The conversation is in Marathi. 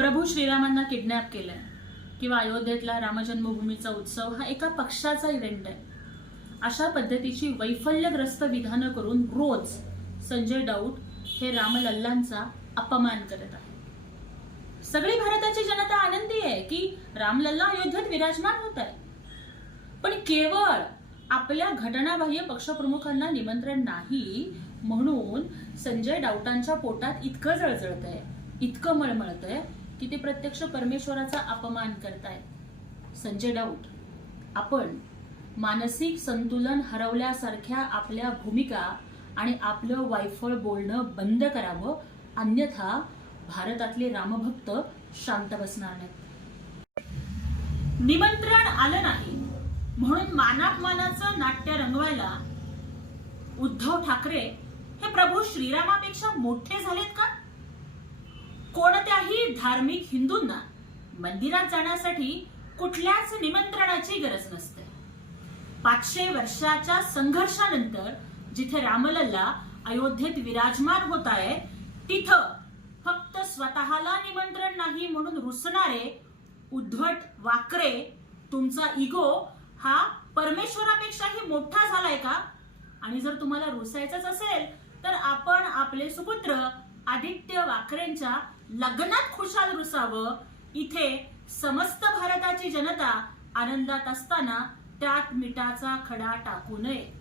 प्रभू श्रीरामांना किडनॅप केलंय. किंवा अयोध्येतला रामजन्मभूमीचा उत्सव हा एका पक्षाचा इव्हेंट आहे. अशा पद्धतीची वैफल्यग्रस्त विधानं करून रोज संजय डाऊट हे रामलल्लांचा अपमान करत आहे सगळी भारताची जनता आनंदी आहे की रामलल्ला अयोध्येत विराजमान होत आहे. पण केवळ आपल्या घटनाबाह्य पक्षप्रमुखांना निमंत्रण नाही म्हणून संजय डाऊटांच्या पोटात इतकं जळजळतंय इतकं मळमळतंय की ते प्रत्यक्ष परमेश्वराचा अपमान करताय. संजय डाऊट. आपण मानसिक संतुलन हरवल्यासारख्या आपल्या भूमिका आणि आपलं वायफळ बोलणं बंद करावं अन्यथा भारतातले रामभक्त शांत बसणार नाहीत. निमंत्रण आलं नाही म्हणून मानापमानाचं नाट्य रंगवायला उद्धव ठाकरे हे प्रभू श्रीरामापेक्षा मोठे झालेत का? धार्मिक हिंदूंना मंदिरात जाण्यासाठी कुठल्याच निमंत्रणाची गरज नसते. पाचशे वर्षाच्या संघर्षानंतर जिथे रामलल्ला अयोध्येत विराजमान होत आहे तिथं फक्त स्वतःला निमंत्रण नाही म्हणून रुसणारे उद्धट वाकरे तुमचा इगो हा परमेश्वरापेक्षाही मोठा झालाय का? आणि जर तुम्हाला रुसायचंच असेल तर आपण आपले सुपुत्र आदित्य वाकरेंच्या लग्नात खुशाल रुसावं इथे समस्त भारताची जनता आनंदात असताना त्यात मिठाचा खडा टाकू नये.